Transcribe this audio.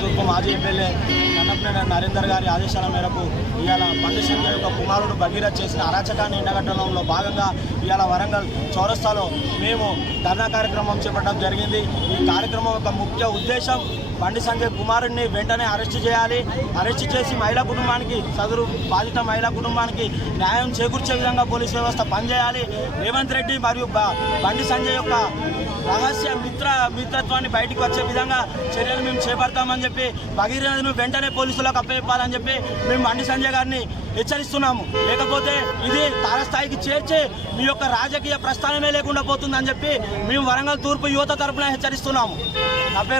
తూర్పు మాజీ ఎమ్మెల్యే కన్నపనేని నరేందర్ గారి ఆదేశాల మేరకు ఇవాళ బండి సంజయ్ యొక్క కుమారుడు భగీరథ్ చేసిన అరాచకాన్ని ఎండగట్టడంలో భాగంగా ఇవాళ వరంగల్ చౌరస్తాలో మేము ధర్నా కార్యక్రమం చేపట్టడం జరిగింది. ఈ కార్యక్రమం యొక్క ముఖ్య ఉద్దేశం బండి సంజయ్ కుమారుడిని వెంటనే అరెస్టు చేయాలి. అరెస్టు చేసి మహిళా కుటుంబానికి, సదరు బాధిత మహిళా కుటుంబానికి న్యాయం చేకూర్చే విధంగా పోలీస్ వ్యవస్థ పనిచేయాలి. రేవంత్ రెడ్డి మరియు బండి సంజయ్ యొక్క రహస్య మిత్రత్వాన్ని బయటకు వచ్చే విధంగా చర్యలు మేము చేపడతామని చెప్పి భగీరథను వెంటనే పోలీసులకు అప్పచెప్పాలని చెప్పి మేము బండి సంజయ్ గారిని హెచ్చరిస్తున్నాము. లేకపోతే ఇది తారస్థాయికి చేర్చి మీ యొక్క రాజకీయ ప్రస్థానమే లేకుండా పోతుందని చెప్పి మేము వరంగల్ తూర్పు యువత తరపున హెచ్చరిస్తున్నాము. నా పేరు